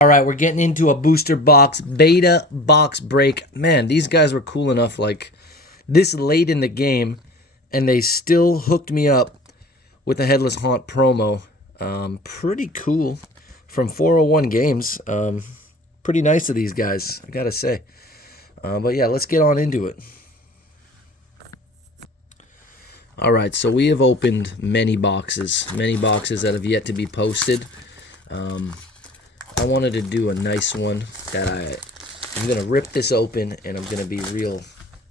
All right, we're getting into a booster box, beta box break. Man, these guys were cool enough like this late in the game, and they still hooked me up with a Headless Haunt promo. Pretty cool from 401 Games. Pretty nice of these guys, I gotta say. But yeah, let's get on into it. All right, so we have opened many boxes that have yet to be posted. I wanted to do a nice one that I'm going to rip this open, and I'm going to be real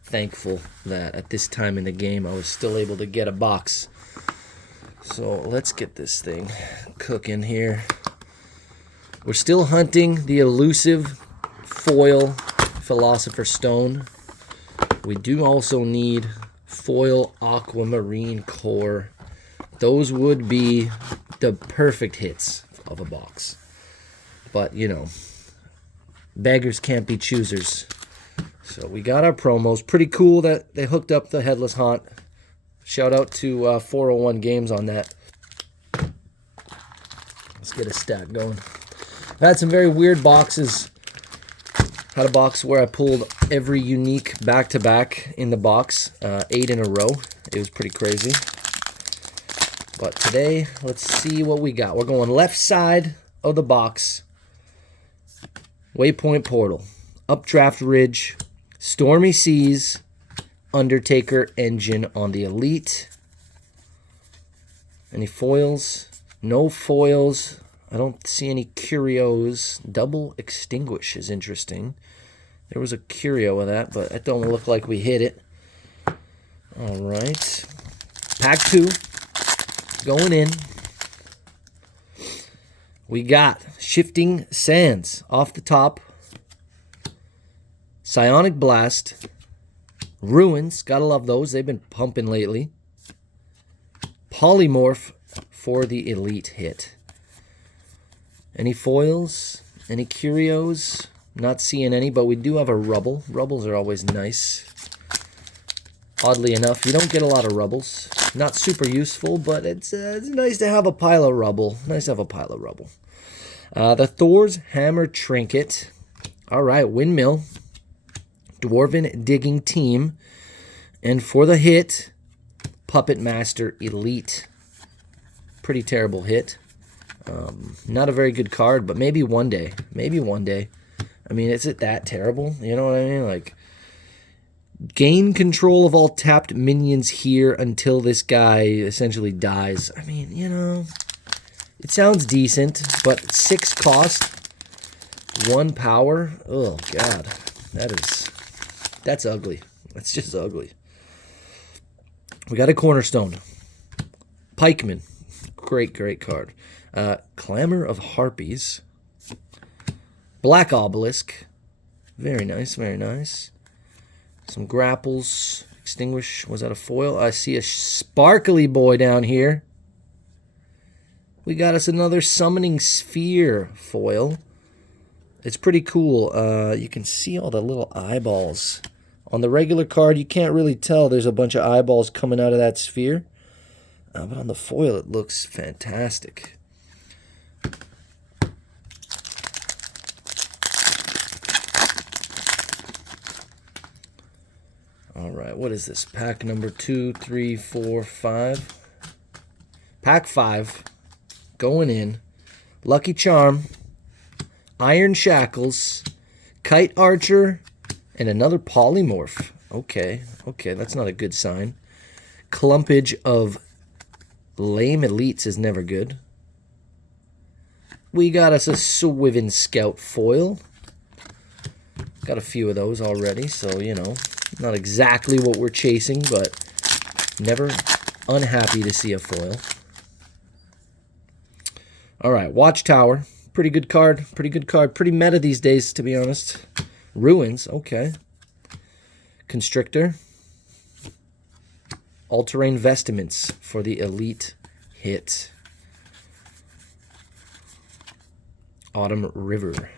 thankful that at this time in the game I was still able to get a box. So let's get this thing cooking here. We're still hunting the elusive foil Philosopher's Stone. We do also need foil Aquamarine Core. Those would be the perfect hits of a box. But, you know, beggars can't be choosers. So we got our promos. Pretty cool that they hooked up the Headless Haunt. Shout out to 401 Games on that. Let's get a stack going. I've had some very weird boxes. Had a box where I pulled every unique back-to-back in the box. 8 in a row. It was pretty crazy. But today, let's see what we got. We're going left side of the box. Waypoint Portal, Updraft Ridge, Stormy Seas, Undertaker Engine on the Elite. Any foils? No foils. I don't see any curios. Double Extinguish is interesting. There was a curio of that, but it don't look like we hit it. All right. Pack 2. Going in. We got Shifting Sands off the top. Psionic Blast. Ruins. Gotta love those. They've been pumping lately. Polymorph for the Elite hit. Any foils? Any curios? Not seeing any, but we do have a rubble. Rubbles are always nice. Oddly enough, you don't get a lot of rubbles. Not super useful, but it's nice to have a pile of rubble. Nice to have a pile of rubble. The Thor's Hammer Trinket. All right, Windmill. Dwarven Digging Team. And for the hit, Puppet Master Elite. Pretty terrible hit. Not a very good card, but maybe one day. Maybe one day. I mean, is it that terrible? You know what I mean? Like, gain control of all tapped minions here until this guy essentially dies. I mean, you know, it sounds decent, but 6 cost, 1 power. Oh, God. That's ugly. That's just ugly. We got a Cornerstone. Pikeman. Great, great card. Clamor of Harpies. Black Obelisk. Very nice, very nice. Some grapples. Extinguish. Was that a foil? I see a sparkly boy down here. We got us another Summoning Sphere foil. It's pretty cool. You can see all the little eyeballs. On the regular card, you can't really tell. There's a bunch of eyeballs coming out of that sphere. But on the foil, it looks fantastic. All right, what is this? Pack number 2, 3, 4, 5. Pack 5. Going in. Lucky Charm. Iron Shackles. Kite Archer. And another Polymorph. Okay, that's not a good sign. Clumpage of Lame Elites is never good. We got us a Swivin Scout foil. Got a few of those already, so, you know, not exactly what we're chasing, but never unhappy to see a foil. All right, Watchtower. Pretty good card. Pretty good card. Pretty meta these days, to be honest. Ruins. Okay. Constrictor. All-terrain Vestments for the Elite hit. Autumn River.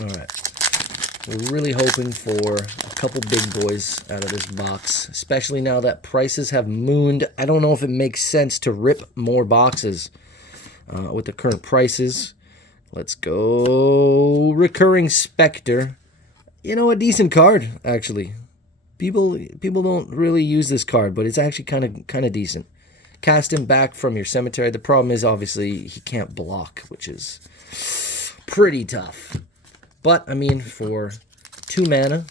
All right. We're really hoping for a couple big boys out of this box, especially now that prices have mooned. I don't know if it makes sense to rip more boxes with the current prices. Let's go. Recurring Spectre. You know, a decent card, actually. People don't really use this card, but it's actually kind of decent. Cast him back from your cemetery. The problem is, obviously, he can't block, which is pretty tough. But, I mean, for 2 mana,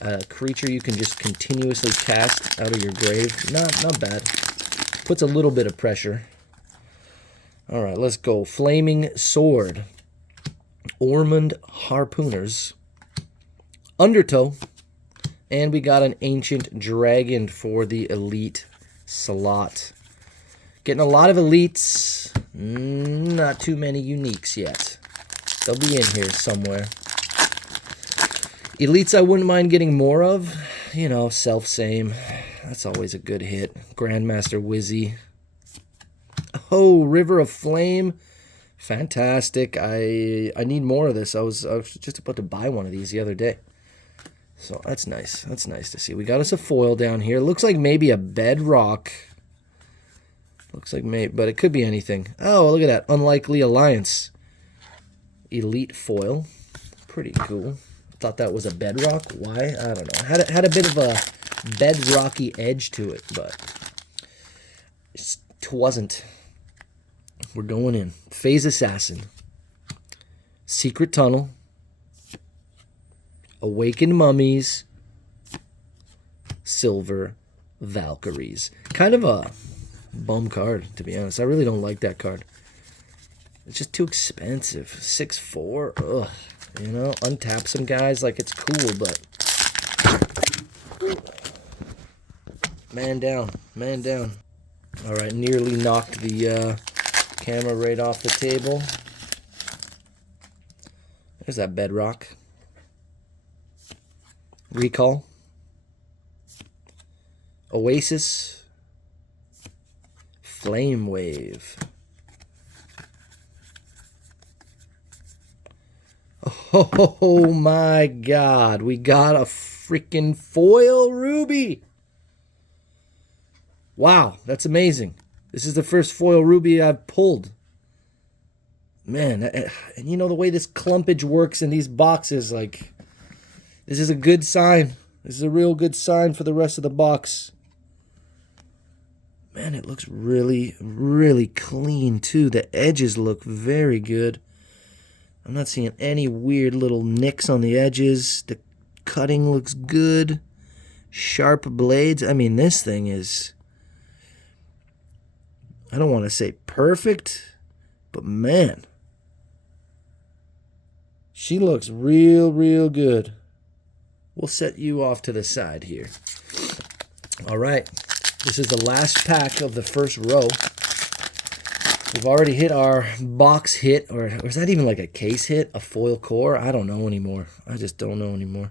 a creature you can just continuously cast out of your grave, not bad. Puts a little bit of pressure. All right, let's go. Flaming Sword. Ormond Harpooners. Undertow. And we got an Ancient Dragon for the Elite slot. Getting a lot of Elites. Not too many Uniques yet. They'll be in here somewhere. Elites I wouldn't mind getting more of. You know, self-same. That's always a good hit. Grandmaster Wizzy. Oh, River of Flame. Fantastic. I need more of this. I was just about to buy one of these the other day. So that's nice. That's nice to see. We got us a foil down here. Looks like maybe a Bedrock. Looks like maybe, but it could be anything. Oh, look at that. Unlikely Alliance. Elite foil. Pretty cool. Thought that was a Bedrock. Why? I don't know. Had a bit of a bedrocky edge to it, but it wasn't. We're going in. Phase Assassin. Secret Tunnel. Awakened Mummies. Silver Valkyries. Kind of a bum card, to be honest. I really don't like that card. It's just too expensive. 6/4. Ugh. You know, untap some guys like it's cool, but man down. Man down. All right, nearly knocked the camera right off the table. There's that Bedrock. Recall. Oasis. Flame Wave. Oh my God, we got a freaking foil ruby. Wow, that's amazing. This is the first foil ruby I've pulled. Man, and you know the way this clumpage works in these boxes, like, this is a good sign. This is a real good sign for the rest of the box. Man, it looks really, really clean too. The edges look very good. I'm not seeing any weird little nicks on the edges. The cutting looks good. Sharp blades. I mean, this thing is, I don't want to say perfect, but man, she looks real, real good. We'll set you off to the side here. All right. This is the last pack of the first row. We've already hit our box hit, or is that even like a case hit? A foil core? I don't know anymore. I just don't know anymore.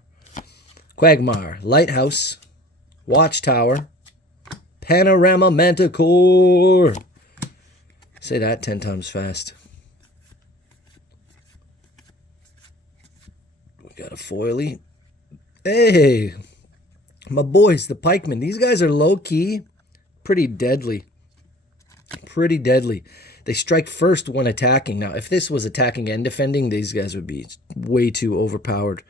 Quagmire, Lighthouse, Watchtower, Panorama Manticore. Say that 10 times fast. We got a foily. Hey, my boys, the pikemen. These guys are low-key pretty deadly. Pretty deadly. They strike first when attacking. Now, if this was attacking and defending, these guys would be way too overpowered.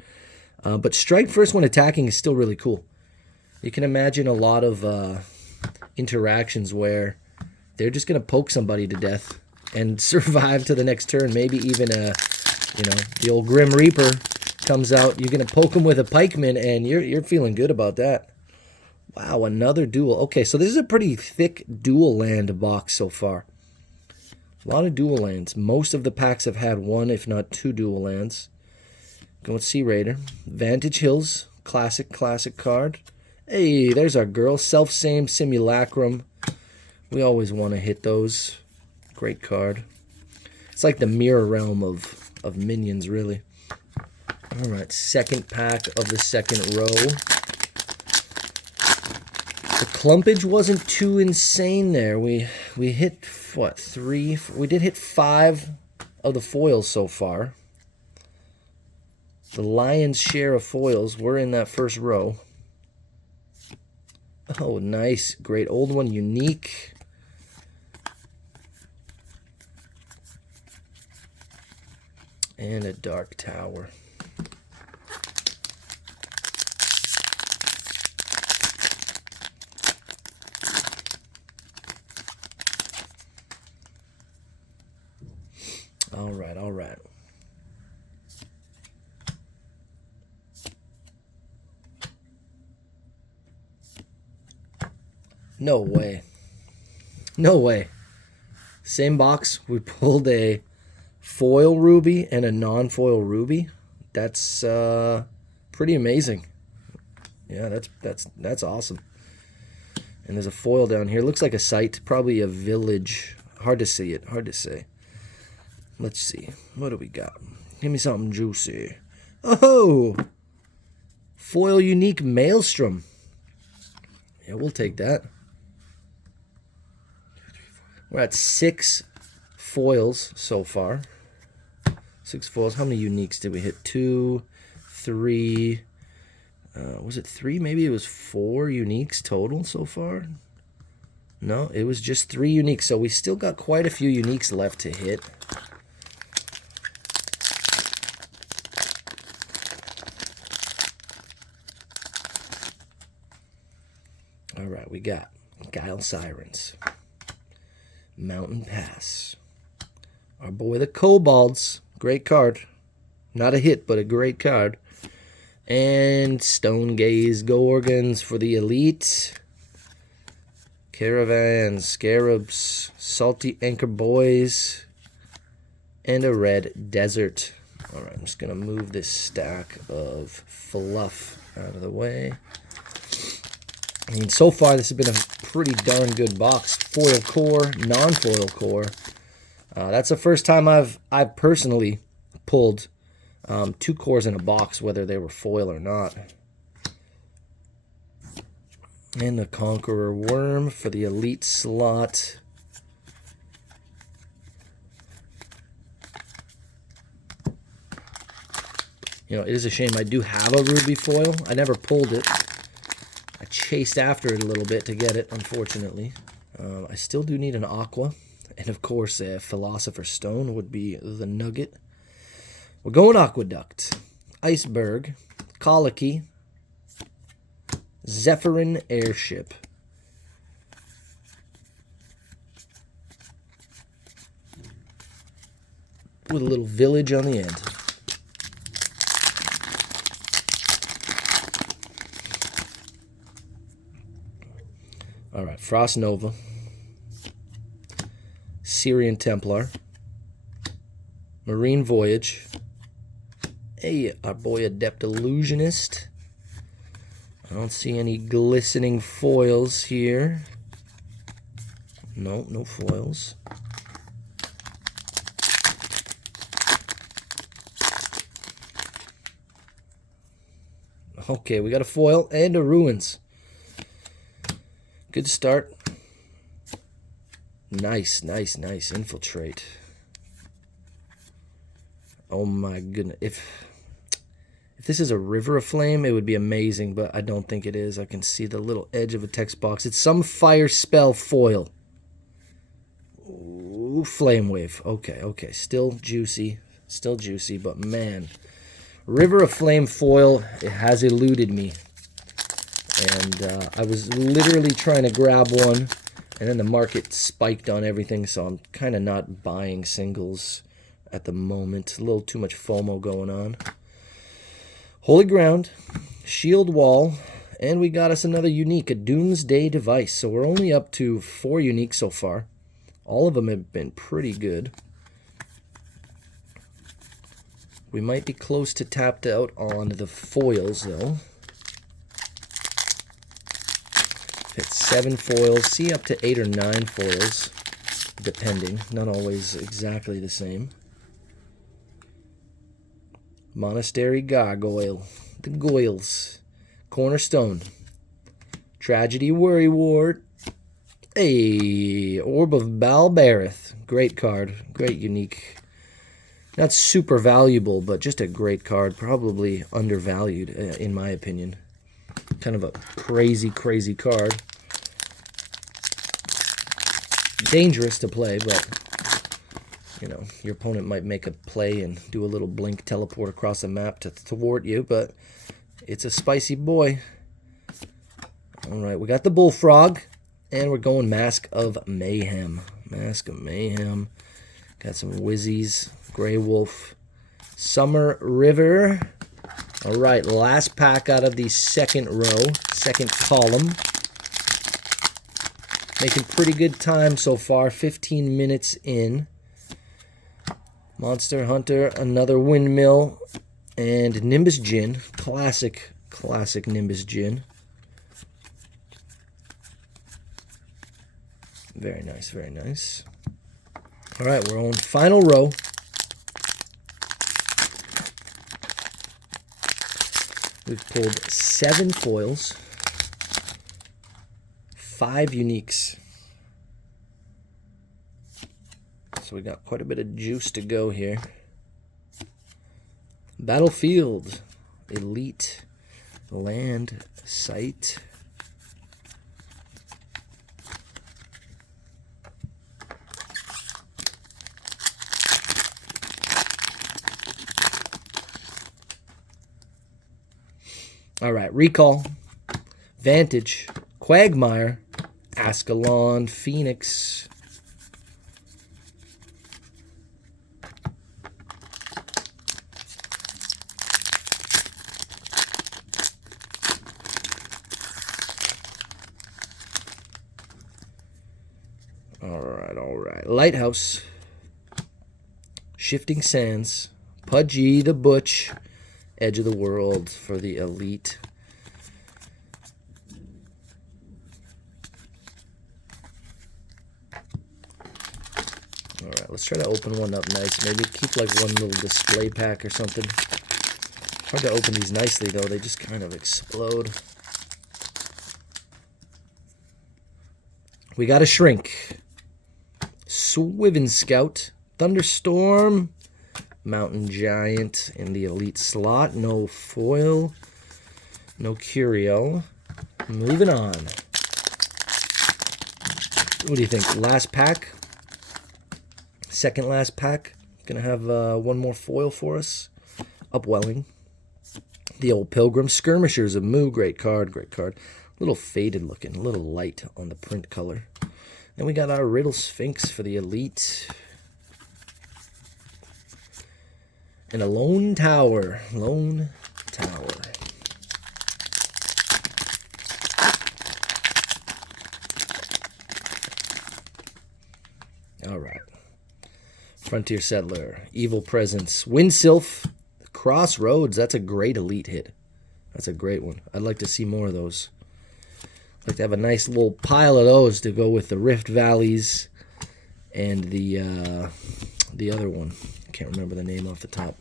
But strike first when attacking is still really cool. You can imagine a lot of interactions where they're just going to poke somebody to death and survive to the next turn. Maybe even the old Grim Reaper comes out. You're going to poke him with a pikeman, and you're feeling good about that. Wow, another dual. Okay, so this is a pretty thick dual land box so far. A lot of dual lands. Most of the packs have had one, if not two dual lands. Go with Sea Raider. Vantage Hills. Classic card. Hey, there's our girl. Self-same Simulacrum. We always want to hit those. Great card. It's like the mirror realm of minions, really. All right, second pack of the second row. The clumpage wasn't too insane there. We hit, what, 3? We did hit 5 of the foils so far. The lion's share of foils were in that first row. Oh, nice. Great old one. Unique. And a Dark Tower. All right, all right. No way. No way. Same box, we pulled a foil ruby and a non-foil ruby. That's pretty amazing. Yeah, that's awesome. And there's a foil down here. Looks like a site, probably a village. Hard to see it, hard to say. Let's see. What do we got? Give me something juicy. Oh! Foil unique Maelstrom. Yeah, we'll take that. We're at 6 foils so far. 6 foils. How many uniques did we hit? 2, 3. Was it 3? Maybe it was 4 uniques total so far. No, it was just 3 uniques. So we still got quite a few uniques left to hit. All right, we got Guile Sirens, Mountain Pass, our boy the Kobolds, great card, not a hit but a great card, and Stone Gaze Gorgons for the elite, Caravans, Scarabs, Salty Anchor Boys, and a Red Desert. All right, I'm just gonna move this stack of fluff out of the way. I mean, so far this has been a pretty darn good box. Foil core, non-foil core. That's the first time I've personally pulled 2 cores in a box, whether they were foil or not. And the Conqueror Worm for the elite slot. You know, it is a shame I do have a ruby foil. I never pulled it. I chased after it a little bit to get it, unfortunately. I still do need an aqua. And of course, a Philosopher's Stone would be the nugget. We're going Aqueduct, Iceberg, Colicky, Zephyrin Airship. With a little village on the end. All right, Frost Nova, Syrian Templar, Marine Voyage, hey, our boy Adept Illusionist. I don't see any glistening foils here. No, no foils. Okay, we got a foil and a Ruins. Good start. Nice, nice, nice. Infiltrate. Oh my goodness. If this is a River of Flame, it would be amazing, but I don't think it is. I can see the little edge of a text box. It's some fire spell foil. Ooh, Flame Wave. Okay, okay. Still juicy. Still juicy, but man. River of Flame foil, it has eluded me. And I was literally trying to grab one, and then the market spiked on everything, so I'm kind of not buying singles at the moment. A little too much FOMO going on. Holy Ground, Shield Wall, and we got us another unique, a Doomsday Device. So we're only up to 4 unique so far. All of them have been pretty good. We might be close to tapped out on the foils, though. It's 7 foils, see up to 8 or 9 foils, depending. Not always exactly the same. Monastery Gargoyle, the Goyles, Cornerstone, Tragedy Worry Ward, a Orb of Balbarith, great card, great unique. Not super valuable, but just a great card, probably undervalued in my opinion. Kind of a crazy, crazy card. Dangerous to play, but you know, your opponent might make a play and do a little blink teleport across the map to thwart you, but it's a spicy boy. All right, we got the Bullfrog, and we're going Mask of Mayhem. Mask of Mayhem. Got some Wizzies, Grey Wolf, Summer River. All right, last pack out of the second row, second column. Making pretty good time so far, 15 minutes in. Monster Hunter, another Windmill, and Nimbus Djinn. Classic Nimbus Djinn. Very nice, very nice. All right, we're on final row. We've pulled 7 foils, 5 uniques. So we got quite a bit of juice to go here. Battlefield, Elite, Land, Site. All right, Recall, Vantage, Quagmire, Ascalon, Phoenix. All right. Lighthouse, Shifting Sands, Pudgy the Butch, Edge of the World for the Elite. All right, let's try to open one up nice. Maybe keep like one little display pack or something. Hard to open these nicely though. They just kind of explode. We got a Shrink, Swivin Scout, Thunderstorm, Mountain Giant in the Elite slot. No foil, no curio. Moving on. What do you think? Last pack? Second last pack. Gonna have one more foil for us. Upwelling. The Old Pilgrim. Skirmishers of Moo. Great card, great card. A little faded looking, a little light on the print color. Then we got our Riddle Sphinx for the Elite. And a Lone Tower. Lone Tower. All right. Frontier Settler. Evil Presence. Windsylph. Crossroads. That's a great Elite hit. That's a great one. I'd like to see more of those. I'd like to have a nice little pile of those to go with the Rift Valleys and the other one. Can't remember the name off the top.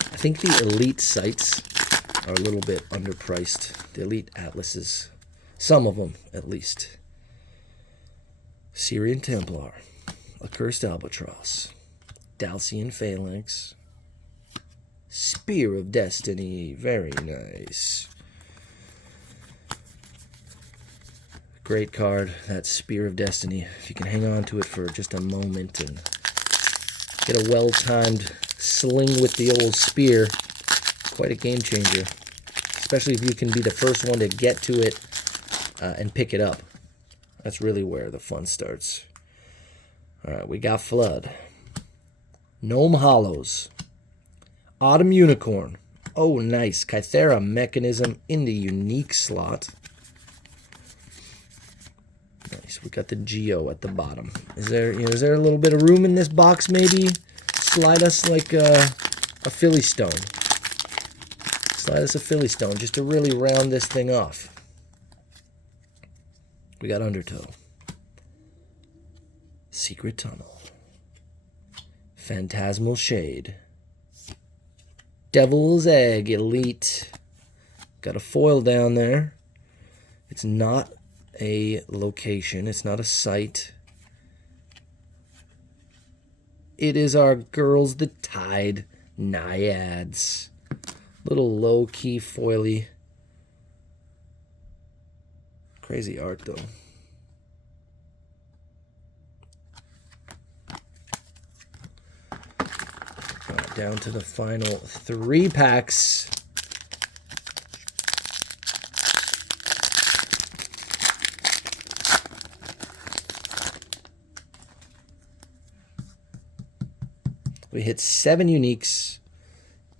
I think the Elite sites are a little bit underpriced. The Elite Atlases. Some of them, at least. Syrian Templar. Accursed Albatross. Dalcian Phalanx. Spear of Destiny. Very nice. Great card, that Spear of Destiny. If you can hang on to it for just a moment and get a well-timed sling with the old spear, quite a game changer. Especially if you can be the first one to get to it and pick it up. That's really where the fun starts. All right, we got Flood. Gnome Hollows. Autumn Unicorn. Oh, nice. Kythera Mechanism in the unique slot. Nice. We got the Geo at the bottom. Is there a little bit of room in this box maybe? Slide us like a Philly Stone. Slide us a Philly Stone just to really round this thing off. We got Undertow. Secret Tunnel. Phantasmal Shade. Devil's Egg Elite. Got a foil down there. It's not a location. It's not a site. It is our Girls the Tide Naiads. Little low-key foily. Crazy art, though. Down to the final 3 packs. We hit 7 uniques,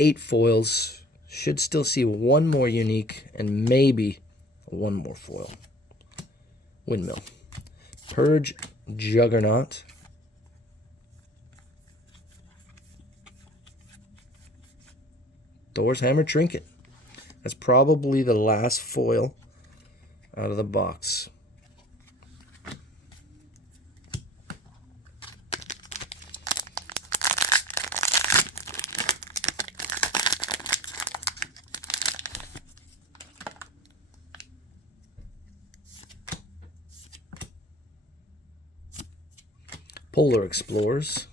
8 foils. Should still see 1 more unique and maybe 1 more foil. Windmill. Purge Juggernaut. Thor's Hammer Trinket. That's probably the last foil out of the box. Polar Explorers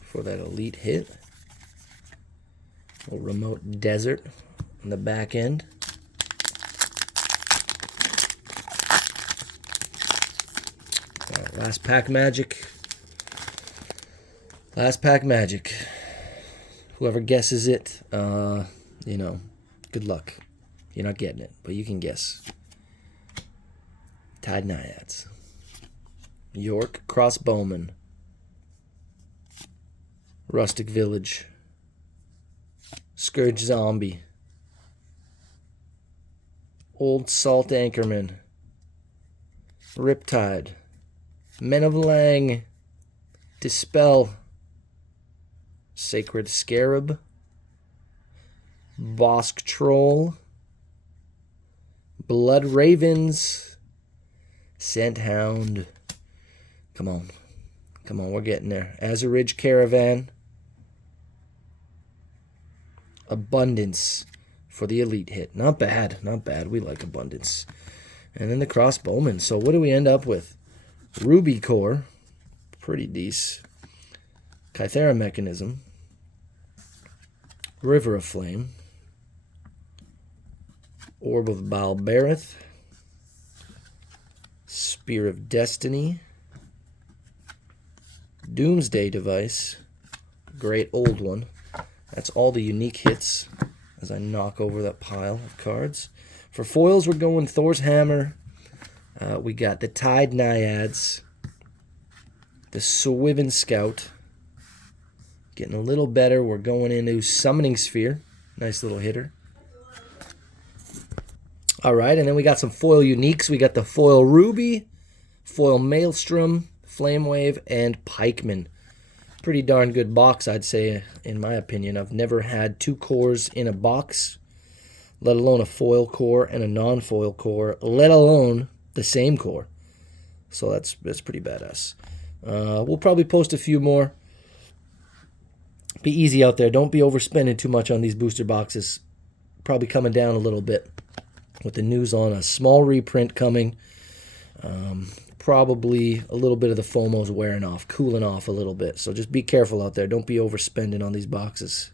for that elite hit. A remote desert on the back end. Right, last pack magic. Last pack magic. Whoever guesses it, you know, good luck. You're not getting it, but you can guess. Tide Naiads. York Crossbowman. Rustic Village. Scourge Zombie. Old Salt Anchorman. Riptide. Men of Lang. Dispel. Sacred Scarab. Bosk Troll. Blood Ravens. Scent Hound. Come on. Come on, we're getting there. Azuridge Caravan. Abundance for the elite hit. Not bad. Not bad. We like Abundance. And then the Crossbowman. So what do we end up with? Ruby Core. Pretty decent. Kythera Mechanism. River of Flame. Orb of Balberith. Spear of Destiny. Doomsday Device. Great old one. That's all the unique hits as I knock over that pile of cards. For foils, we're going Thor's Hammer. We got the Tide Naiads. The Swivin Scout. Getting a little better. We're going into Summoning Sphere. Nice little hitter. All right, and then we got some foil uniques. We got the Foil Ruby, Foil Maelstrom, Flame Wave, and Pikeman. Pretty darn good box, I'd say, in my opinion. I've never had 2 cores in a box, let alone a foil core and a non-foil core, let alone the same core. So that's pretty badass. We'll probably post a few more. Be easy out there. Don't be overspending too much on these booster boxes. Probably coming down a little bit with the news on a small reprint coming. Probably a little bit of the FOMO's wearing off, cooling off a little bit. So just be careful out there. Don't be overspending on these boxes.